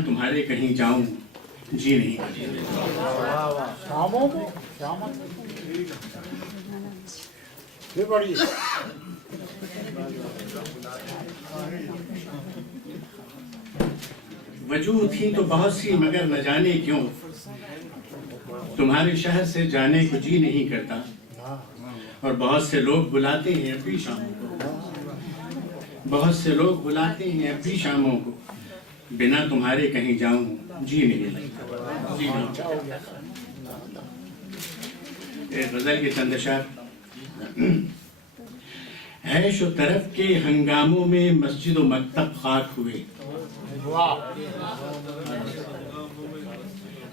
تمہارے کہیں جاؤں جی نہیں وجوہ تھی تو بہت سی مگر نہ جانے کیوں تمہارے شہر سے جانے کو جی نہیں کرتا اور بہت سے لوگ بلاتے ہیں اب بھی شاموں کو بہت سے لوگ بلاتے ہیں اب بھی شاموں کو بنا تمہارے کہیں جاؤں جی نہیں لگتا جی نہیں ایک غزل کے چند اشعار عیش و طرف کے ہنگاموں میں مسجد و مکتب خاک ہوئے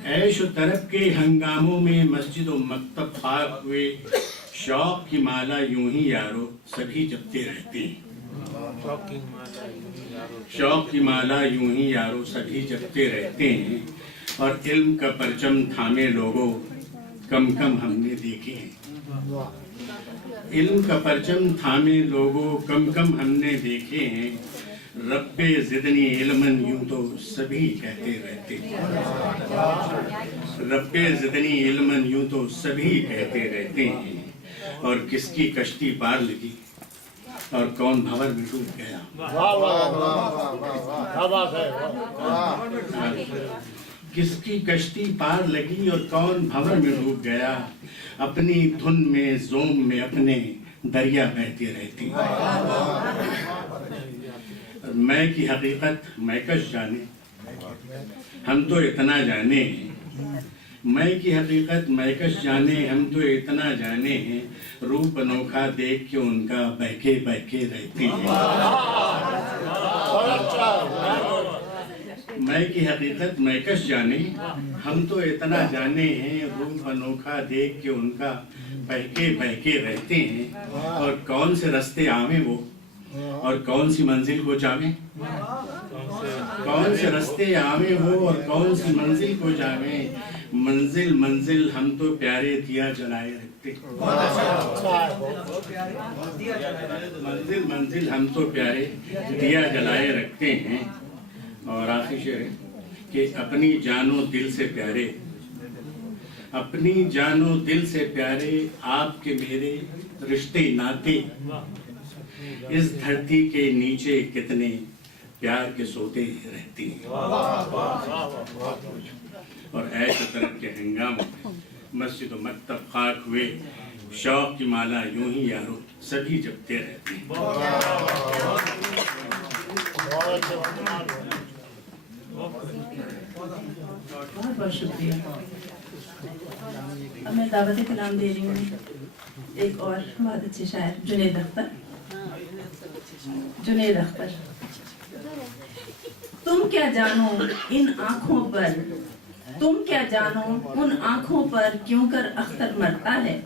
عیش و طرف کے ہنگاموں میں مسجد و مکتب خاک ہوئے شوق کی مالا یوں ہی یارو سبھی جپتے رہتے ہیں شوق کی مالا یوں ہی یارو سبھی جپتے رہتے ہیں اور علم کا پرچم تھامے لوگوں کم کم ہم نے دیکھے ہیں علم کا پرچم تھامے لوگوں کم کم ہم نے دیکھے ہیں رب زدنی علمن یوں تو سبھی کہتے رہتے ہیں رب زدنی علمن یوں تو سبھی کہتے رہتے ہیں اور کس کی کشتی پار لگی اور کون بھور میں ڈوب گیا کس کی کشتی پار لگی اور کون بھور میں ڈوب گیا اپنی دھن میں زوم میں اپنے دریا بہتے رہتی میں کی حقیقت میں کش جانے ہم تو اتنا جانے ہیں میں کی حقیقت میں کش جانے ہم تو اتنا جانے ہیں روپ انوکھا دیکھ کے ان کا بہکے بہکے رہتے ہیں میں کی حقیقت میں کش جانے ہم تو اتنا جانے ہیں روپ انوکھا دیکھ کے ان کا بہکے بہکے رہتے ہیں اور کون سے رستے آویں وہ اور کون سی منزل کو جاویں کون سے رستے آویں وہ اور کون سی منزل کو جاویں منزل منزل ہم تو پیارے دیا جلائے رکھتے منزل منزل ہم تو پیارے دیا جلائے رکھتے ہیں اور آخری شعر ہے کہ اپنی جان و دل سے پیارے اپنی جان و دل سے پیارے آپ کے میرے رشتے ناتے اس دھرتی کے نیچے کتنے پیار کے سوتے رہتی ہیں اور عیش و طرف کے ہنگاموں میں مسجد و مکتب خاک ہوئے شوق کی مالا یوں ہی یارو سبھی جپتے رہتے ہیں بہت بہت شکریہ اب میں دعوت کلام دے رہی ہوں ایک اور بہت اچھے شاعر جنید اختر تم کیا جانو ان آنکھوں پر تم کیا جانو ان آنکھوں پر کیوں کر اختر مرتا ہے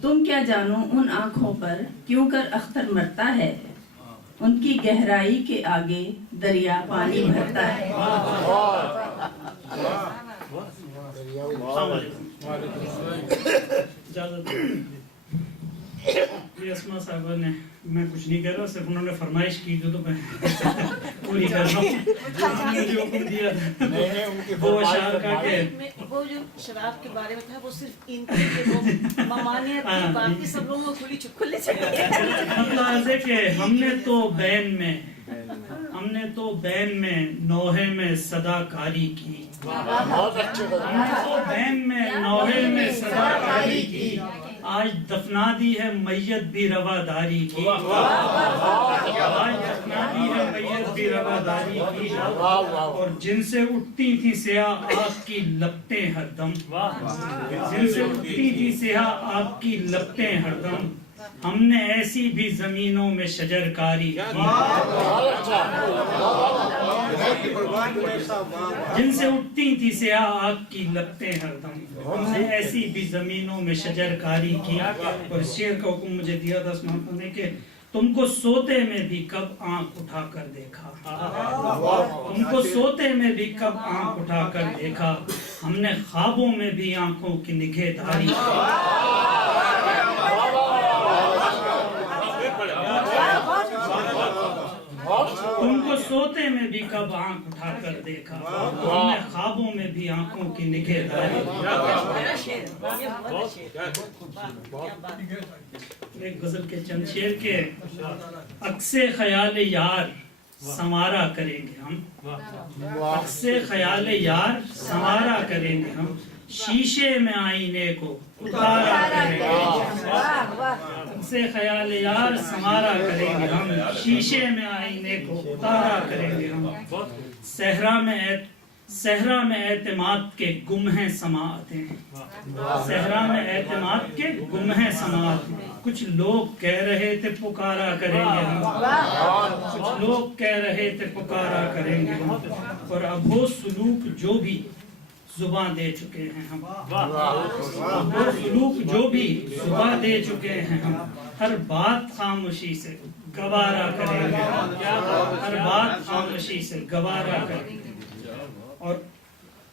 تم کیا جانو ان آنکھوں پر کیوں کر اختر مرتا ہے ان کی گہرائی کے آگے دریا پانی بھرتا ہے اسما صاحبہ نے میں کچھ نہیں کر رہا صرف انہوں نے فرمائش کی جو تو میں پوری کر رہا ہوں جو حکم دیا وہ اشعار کا کہ وہ جو شراب کے بارے میں تھا وہ صرف ان کے وہ ممانعت تھی باقی سب لوگوں کو کھلی چھپکلے چاہیے مطلب ہے کہ ہم نے تو بین میں نوحے میں صدا کاری کی بین میں نوحے میں صدا کاری کی آج دفنا دی ہے میت بھی رواداری کی آج دفنا دی ہے میت بھی رواداری کی اور جن سے اٹھتی تھی سیاہ آگ کی لپٹیں ہر دم جن سے اٹھتی تھی سیاہ آگ کی لپٹیں ہر دم ہم نے ایسی بھی زمینوں میں شجر کاری جن سے اٹھتی تھی سیاہ آگ کی لپٹیں ہر دم ہم نے ایسی بھی زمینوں میں شجر کاری کی اور شعر کا حکم مجھے دیا تھا اسمان نے کہ تم کو سوتے میں بھی کب آنکھ اٹھا کر دیکھا تم کو سوتے میں بھی کب آنکھ اٹھا کر دیکھا ہم نے خوابوں میں بھی آنکھوں کی نگہداری کی تم کو سوتے میں بھی کب آنکھ اٹھا کر دیکھا, ہم نے خوابوں میں بھی آنکھوں کی نگہداری. ایک غزل کے چند شعر کے, عکسِ خیال یار سنوارا کریں گے ہم, عکسِ خیال یار سنوارا کریں گے ہم, شیشے میں آئینے کو اتارا کریں گے ہم, عکسِ خیال یار سنوارا کریں گے ہم, شیشے میں آئینے کو اتارا کریں گے ہم. صحرا میں اعتماد کے گم ہیں سماعتیں, صحرا میں اعتماد کے گم ہیں سماعتیں, کچھ لوگ کہہ رہے تھے پکارا کریں گے ہم, کچھ لوگ کہہ رہے تھے پکارا کریں گے ہم, اور اب وہ سلوک جو بھی زباں دے چکے ہیں ہم, اب وہ سلوک جو بھی زباں دے چکے ہیں ہم, ہر بات خاموشی سے گوارا کریں گے ہم, ہر بات خاموشی سے گوارا کریں گے. اور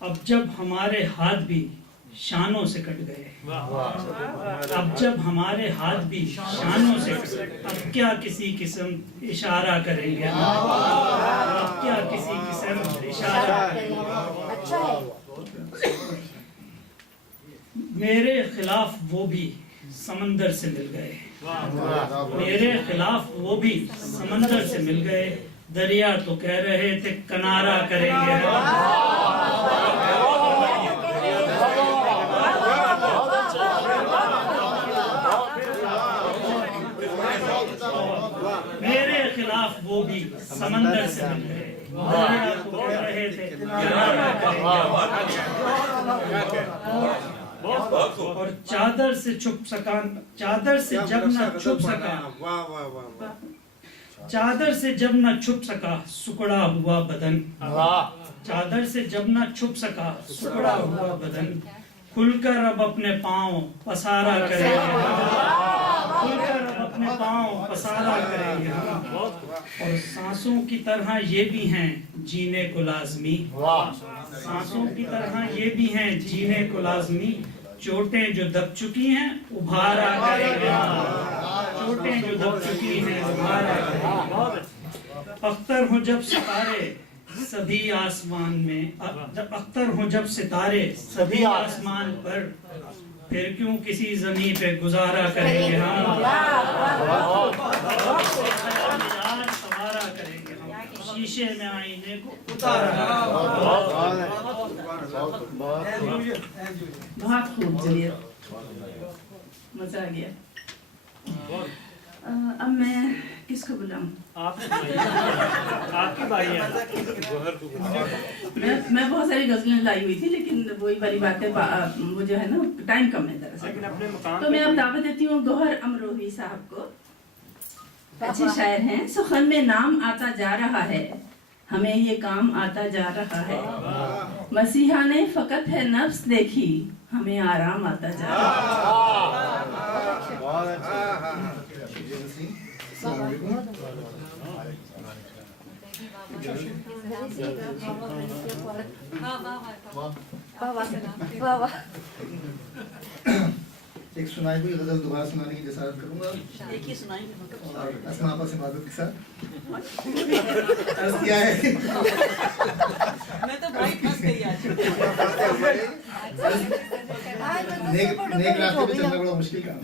اب جب ہمارے ہاتھ بھی شانوں سے کٹ گئے, اب جب ہمارے ہاتھ بھی شانوں سے کٹ گئے, اب کیا کسی قسم اشارہ کریں گے, اب کیا کسی قسم اشارہ کریں گے. میرے خلاف وہ بھی سمندر سے مل گئے, میرے خلاف وہ بھی سمندر سے مل گئے, دریا تو کہہ رہے تھے کنارا کریں گے ہم, میرے خلاف وہ بھی سمندر سے مل گئے, دریا تو کہہ رہے تھے کنارا کریں گے. اور چادر سے چھپ سکا, چادر سے جب نہ چھپ سکا, چادر سے جب نہ چھپ سکا سکڑا ہوا بدن, چادر سے جب نہ چھپ سکا سکڑا ہوا بدن, کھل کر اب اپنے پاؤں پسارا کریں گے, کھل کر اب اپنے پاؤں پسارا کریں گے. اور سانسوں کی طرح یہ بھی ہیں جینے کو لازمی, سانسوں کی طرح یہ بھی ہیں جینے کو لازمی, چوٹیں جو دب چکی ہیں ابھارا کریں گے, چوٹیں جو دب چکی ہیں ابھارا کریں گے. اختر ہوں جب ستارے سبھی آسمان میں, جب اختر ہوں جب ستارے سبھی آسمان پر, پھر کیوں کسی زمین پہ گزارا کریں گے ہم, سوارا کریں گے ہم, شیشے میں آئینے کو اتارا. بہت خوب جلیل, مزہ آ گیا. اب میں کس کو بلاؤں؟ آپ کی باری ہے. میں بہت ساری غزلیں لائی ہوئی تھی, لیکن وہی والی بات ہے, وہ جو ہے نا ٹائم کم ہے دراصل. تو میں اب دعوت دیتی ہوں گوہر امروہی صاحب کو. اچھے شاعر ہیں, سخن میں نام آتا جا رہا ہے, ہمیں یہ کام آتا جا رہا ہے, مسیحا نے فقط ہے نفس دیکھی, ہمیں آرام آتا جا رہا ہے. ایک سنائی ہوئی غزل دوبارہ سنانے کی جسارت کروں گا, ایک ہی سنائیں گے اور اسماء پر سماعت کے ساتھ. عرض کیا ہے, میں تو بھائی پھنس گئی آج. نیک راستے پہ چلنا بڑا مشکل کام ہے.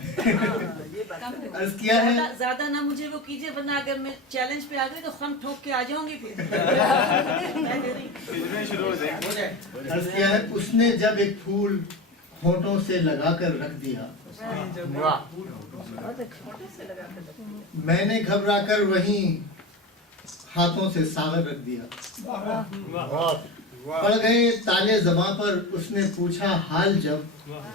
عرض کیا ہے, زیادہ نہ مجھے وہ کیجئے, ورنہ اگر میں چیلنج پہ آ گئی تو خم ٹھوک کے آ جاؤں گی پھر. عرض کیا ہے, اس نے جب ایک پھول ہونٹوں سے لگا کر رکھ دیا, میں نے گھبرا کر وہیں ہاتھوں سے ساغر رکھ دیا. پڑ گئے تالے زباں پر اس نے پوچھا حال جب,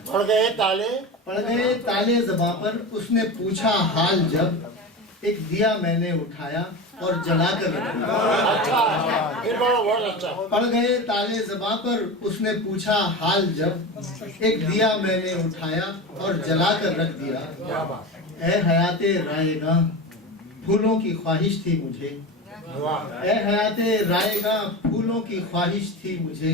پڑ گئے تالے زباں پر اس نے پوچھا حال جب, ایک دیا میں نے اٹھایا اور جلا کر رکھ دیا. پڑ گئے تالے زباں پر اس نے پوچھا حال جب, ایک دیا میں نے اٹھایا اور جلا کر رکھ دیا. اے حیات رائے گاں پھولوں کی خواہش تھی مجھے, اے حیات رائے گاں پھولوں کی خواہش تھی مجھے,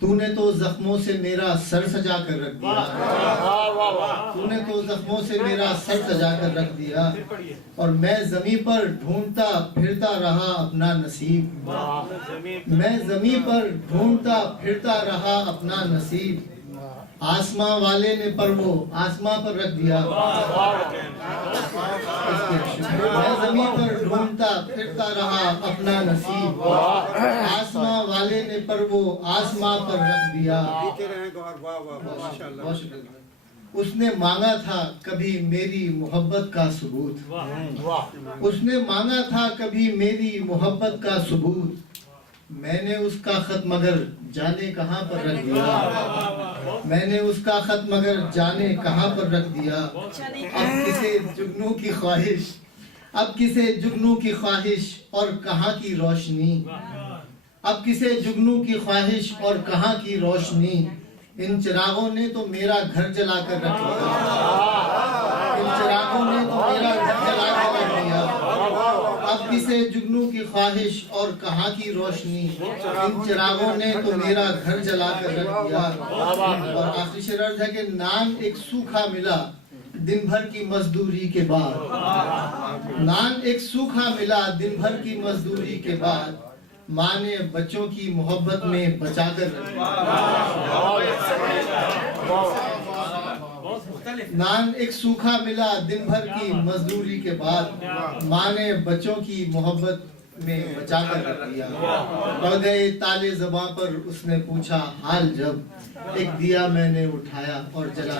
تو نے تو زخموں سے میرا سر سجا کر رکھ دیا تو نے تو زخموں سے میرا سر سجا کر رکھ دیا اور میں زمین پر ڈھونڈتا پھرتا رہا اپنا نصیب میں زمین پر ڈھونڈتا پھرتا رہا اپنا نصیب آسماں والے نے پر وہ آسماں پر رکھ دیا میں زمین پر ڈھونڈتا پھرتا رہا اپنا نصیب آسماں والے نے پر وہ آسماں پر رکھ دیا بہت شکریہ اس نے مانگا تھا کبھی میری محبت کا ثبوت اس نے مانگا تھا کبھی میری محبت کا ثبوت میں نے اس کا خط مگر جانے کہاں پر رکھ دیا میں نے اس کا خط مگر جانے کہاں پر رکھ دیا اب کسے جگنوں کی خواہش اب کسے جگنوں کی خواہش اور کہاں کی روشنی اب کسے جگنوں کی خواہش اور کہاں کی روشنی ان چراغوں نے تو میرا گھر جلا کر رکھ دیا ان چراغوں نے تو میرا گھر جلا کر رکھ دیا اب کسے جگنوں کی خواہش اور کہاں کی روشنی ان چراغوں نے تو میرا گھر جلا کر رکھ دیا اور آخری شعر عرض ہے کہ نان ایک سوکھا ملا دن بھر کی مزدوری کے بعد نان ایک سوکھا ملا دن بھر کی مزدوری کے بعد ماں نے بچوں کی محبت میں بچا کر رکھا نان ایک سوکھا ملا دن بھر کی مزدوری کے بعد ماں نے بچوں کی محبت میں بچا کر رکھ دیا پڑ گئے تالے زباں پر اس نے پوچھا حال جب ایک دیا میں نے اٹھایا اور جلا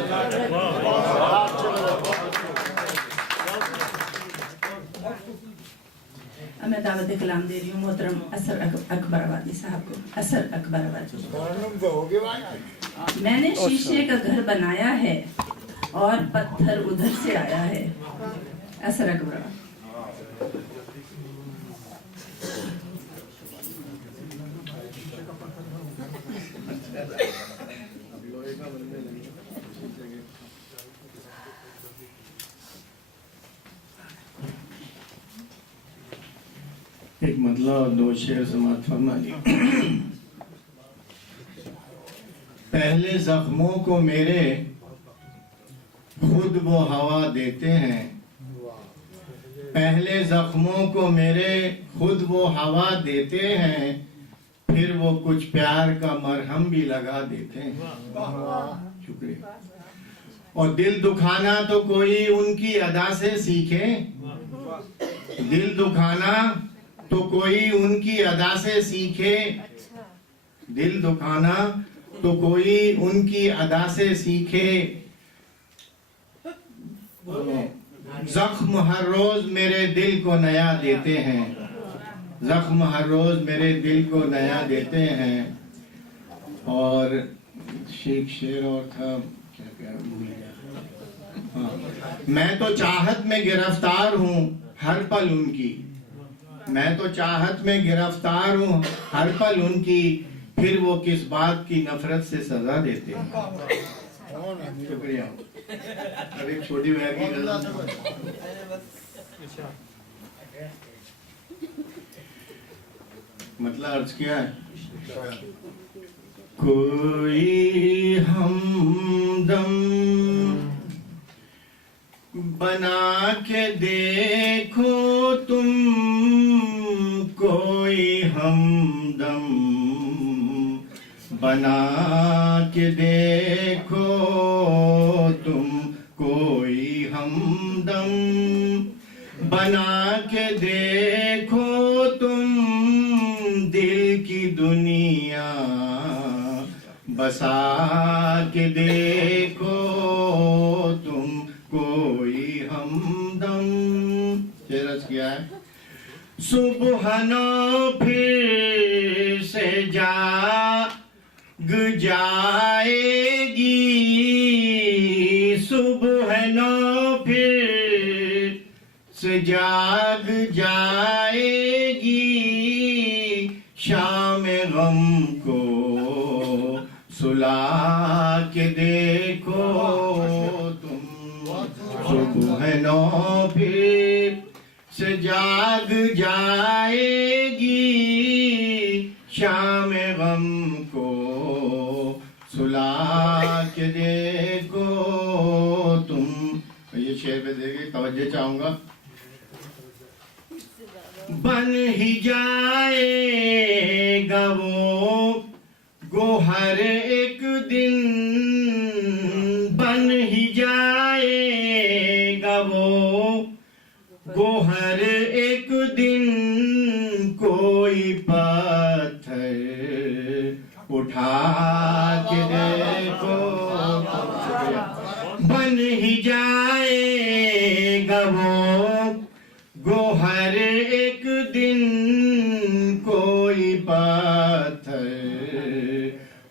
میں دعوت کلام دے رہی ہوں محترم اثر اکبر آبادی صاحب کو اثر اکبر آبادی میں نے شیشے کا گھر بنایا ہے اور پتھر ادھر سے آیا ہے اثر اکبر ایک مطلب اور دو شعر سماعت فرما لی پہلے زخموں کو میرے خود وہ ہوا دیتے ہیں پہلے زخموں کو میرے خود وہ ہوا دیتے ہیں پھر وہ کچھ پیار کا مرہم بھی لگا دیتے ہیں شکریہ اور دل دکھانا تو کوئی ان کی ادا سے سیکھے دل دکھانا تو کوئی ان کی ادا سے سیکھے دل دکھانا تو کوئی ان کی ادا سے سیکھے زخم ہر روز میرے دل کو نیا دیتے ہیں زخم ہر روز میرے دل کو نیا دیتے ہیں اور شعر اور تھا کیا بھول گیا میں تو چاہت میں گرفتار ہوں ہر پل ان کی میں تو چاہت میں گرفتار ہوں ہر پل ان کی پھر وہ کس بات کی نفرت سے سزا دیتے ہیں شکریہ اب ایک چھوٹی بہر کی غزل مطلب عرض کیا ہے کوئی ہمدم بنا کے دیکھو تم کوئی ہمدم بنا کے دیکھو تم کوئی ہمدم بنا کے دیکھو تم دل کی دنیا بسا کے دیکھو تم کوئی ہمدم شعر کیا ہے صبح نو پھر سے جاگ جائے گی صبح نو پھر سے جاگ جائے گی شام غم کو سلا کے دیکھو تم صبح نو پھر سے جاگ جائے گی شام غم کو سلا کے دیکھو تم. یہ شعر پہ دیکھیے توجہ چاہوں گا. بن ہی جائے گا وہ گوہر ایک دن, بن ہی جائے گا وہ گوہر ایک دن, کوئی پتھر اٹھا کے دیکھو. بن ہی جائے گا وہ گوہر ایک دن, کوئی پتھر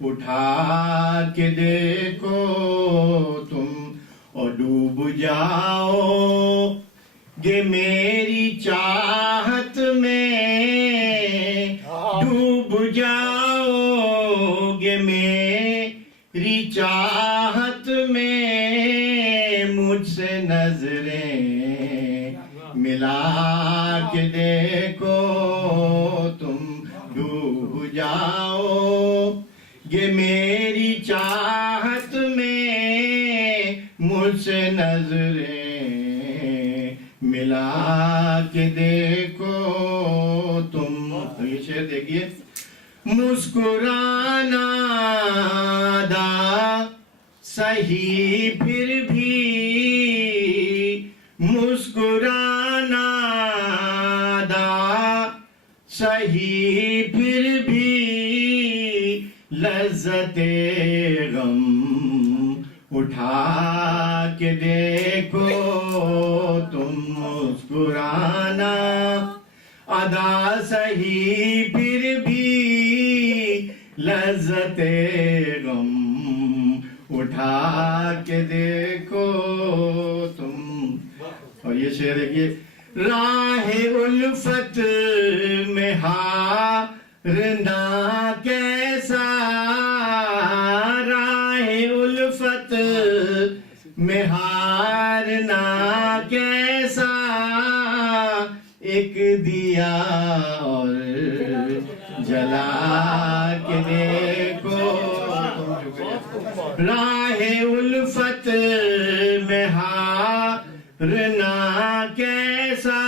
اٹھا کے دیکھو تم, اور ڈوب جاؤ گے میری چاہت میں, ڈوب جاؤ گے میری چاہت میں, مجھ سے نظریں ملا کے دیکھو تم, ڈوب جاؤ گے میری چاہت میں, مجھ سے نظریں ملا کے دیکھو تم. یہ شعر دیکھیے. مسکرانا دا صحیح پھر بھی, مسکرانا دا صحیح پھر بھی, لذت غم اٹھا کے دیکھو تم. مسکرانا ادا صحیح پھر بھی, لذت غم اٹھا کے دیکھو تم. اور یہ شعر دیکھیے. راہ الفت میں ہارنا کیسا, راہ الفت میں ہارنا کیسا, ایک دیا اور جلا کے دیکھو. راہ الفت میں ہارنا کیسا,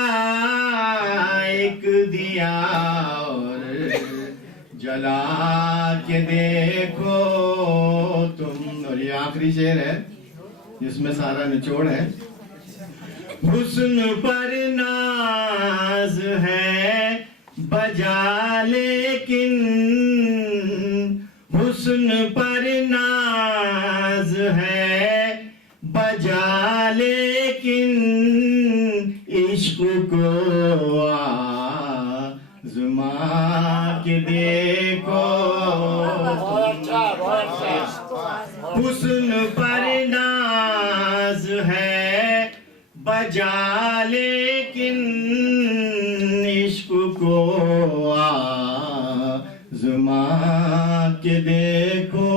ایک دیا اور جلا کے دیکھو تم. اور یہ آخری شعر ہے جس میں سارا نچوڑ ہے. حسن پر ناز ہے بجا لیکن, حسن پر ناز ہے بجا لیکن, عشق کو آزما کے دیکھو. حسن پر ناز ہے بجا لیکن, عشق کو آزما کے دیکھو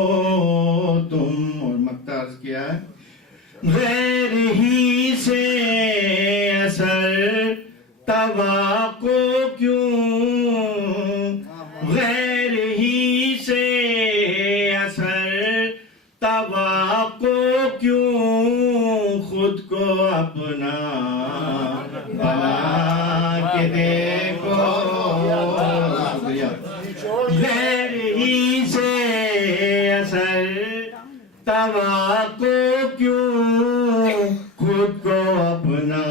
تم. اور مقطع عرض کیا ہے. غیر ہی سے اثر توقع کیوں, غیر ہی سے اثر توقع کیوں, خود کو اپنا بنا کے دیکھو. غیر ہی سے اثر توقع کیوں, خود کو اپنا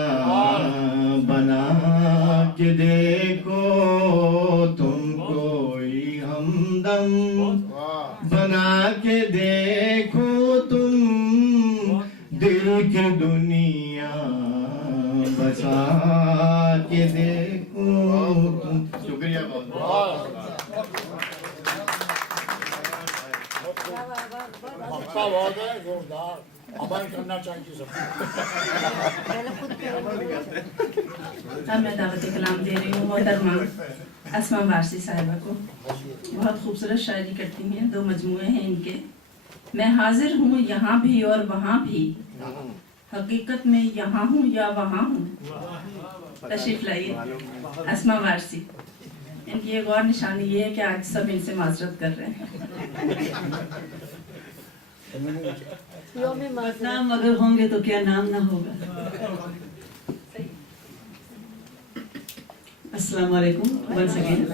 بنا کے دیکھو تم. کوئی ہمدم بنا کے دیکھو تم, دل کی دنیا بسا کے دیکھو تم. شکریہ بہت بہت. کرنا چاہیے سب. اب میں دعوت کلام دے رہی ہوں محترمہ اسما وارسی صاحبہ کو. بہت خوبصورت شاعری کرتی ہیں, 2 مجموعے ہیں ان کے. میں حاضر ہوں یہاں بھی اور وہاں بھی, حقیقت میں یہاں ہوں یا وہاں ہوں. تشریف لائیے اسما وارسی. ان کی ایک اور نشانی یہ ہے کہ آج سب ان سے معذرت کر رہے ہیں. بدنام اگر ہوں گے تو کیا نام نہ ہوگا. السلام علیکم ونس اگین.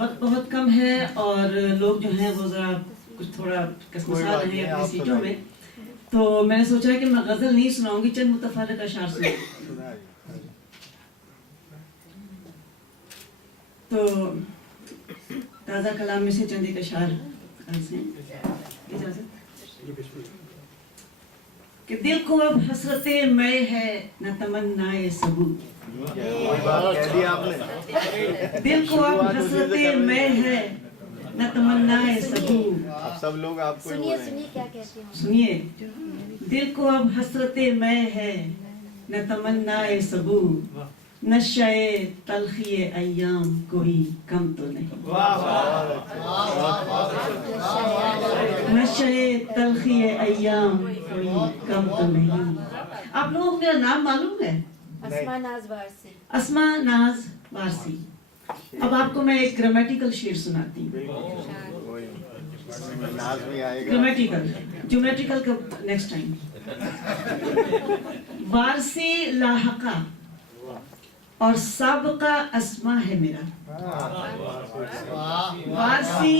وقت بہت کم ہے اور لوگ جو ہیں وہ ذرا کچھ تھوڑا کسمسا رہے ہیں اپنی سیٹوں میں، تو میں نے سوچا کہ میں غزل نہیں سناؤں گی، چند متفرق اشعار سناؤں. تو تازہ کلام میں سے چند ایک اشعار عرض ہیں. اجازت کہ دل کو اب حسرت میں ہے نہ تمنائے ثبوت. دل کو اب حسرت میں ہے نہ تمنائے ثبوت. سب لوگ آپ کو سنیے. دل کو اب حسرت میں ہے نہ تمنائے ثبوت، نشے تلخی ایام کوئی کم تو نہیں. نشے تلخی ایام کوئی کم تو نہیں. آپ لوگوں کو میرا نام معلوم ہے؟ اسما ناز وارسی. اب آپ کو میں ایک گرامیٹیکل شعر سناتی ہوں. گرامیٹیکل جیومیٹریکل کا نیکسٹ ٹائم. وارسی لاحقہ اور سابقہ اسما ہے میرا. وارسی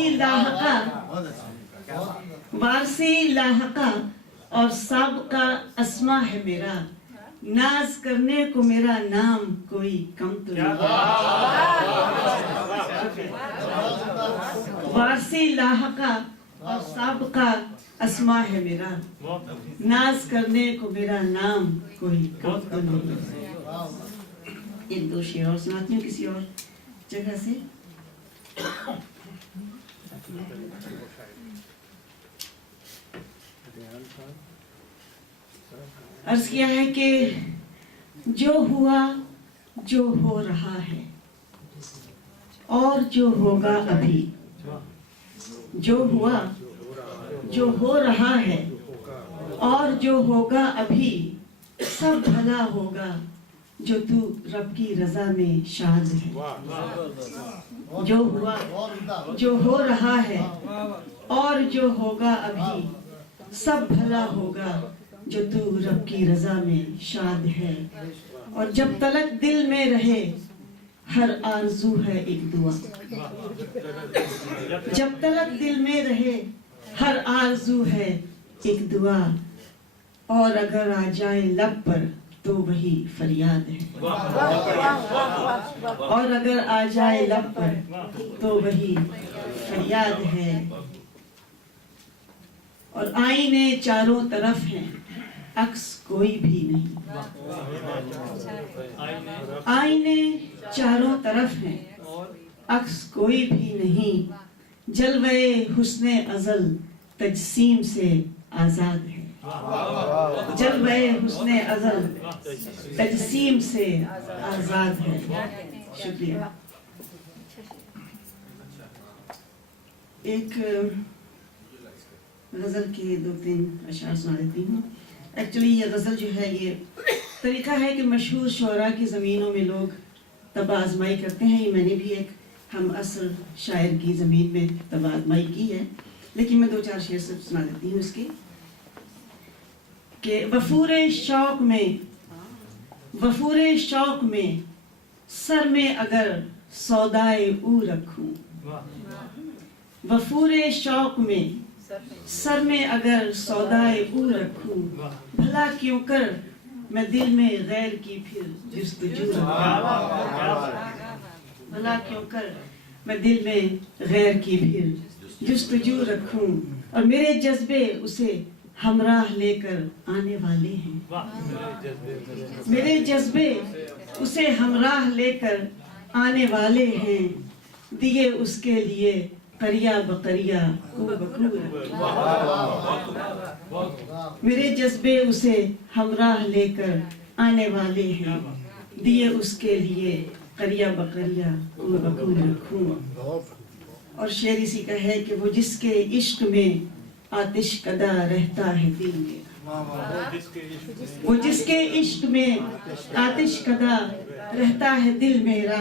لاحقہ اور سابقہ اسما ہے میرا، ناز کرنے کو میرا نام کوئی کم تو نہیں. وارسی لاحقہ اور سابقہ اسما ہے میرا، ناز کرنے کو میرا نام کوئی کم تو نہیں. ایک دو شعر اور سناتی ہوں کسی اور جگہ سے. عرض کیا ہے کہ جو ہوا جو ہو رہا ہے اور جو ہوگا ابھی، جو ہوا جو ہو رہا ہے اور جو ہوگا ابھی، سب بھلا ہوگا جو تو رب کی رضا میں شاد ہے. جو ہوا جو ہو رہا ہے اور جو ہوگا ابھی، سب بھلا ہوگا جو تو رب کی رضا میں شاد ہے. اور جب تلک دل میں رہے ہر آرزو ہے ایک دعا. جب تلک دل میں رہے ہر آرزو ہے ایک دعا، اور اگر آ جائے لب پر تو وہی فریاد ہے. اور اگر آ جائے لب پر تو وہی فریاد ہے. اور آئینے چاروں طرف ہیں عکس کوئی بھی نہیں. آئینے چاروں طرف ہیں عکس کوئی بھی نہیں. جلوے حسن ازل تجسیم سے آزاد ہے. جلوے حسن ازل تجسیم سے آزاد ہے. شکریہ. ایک غزل کے دو تین اشعار سنا دیتی ہوں. ایکچولی یہ غزل جو ہے یہ طریقہ ہے کہ مشہور شعراء کی زمینوں میں لوگ طبع آزمائی کرتے ہیں. یہ میں نے بھی ایک ہم عصر شاعر کی زمین میں طبع آزمائی کی ہے، لیکن میں دو چار شعر صرف سنا دیتی ہوں اس کے. کہ وفور شوق میں سر میں اگر سودائے او رکھوں. وفور شوق میں سر میں اگر سودائے او رکھوں، بھلا کیوں کر میں دل میں غیر کی پھر جستجو رکھوں. بھلا کیوں کر میں دل میں غیر کی پھر جستجو رکھوں. اور میرے جذبے اسے ہمراہ لے کر آنے والے ہیں. میرے جذبے اسے ہمراہ لے کر آنے والے ہیں. دیے اس کے لیے قریہ بقریہ کو بکو رکھیں. میرے جذبے اسے ہمراہ لے کر آنے والے ہیں. دیے اس کے لیے قریہ بقریہ کو بکو رکھوں. اور شعر اسی کا ہے کہ وہ جس کے عشق میں آتش کدا رہتا ہے دل میرا. وہ جس کے عشق میں آتش کدا رہتا ہے دل میرا،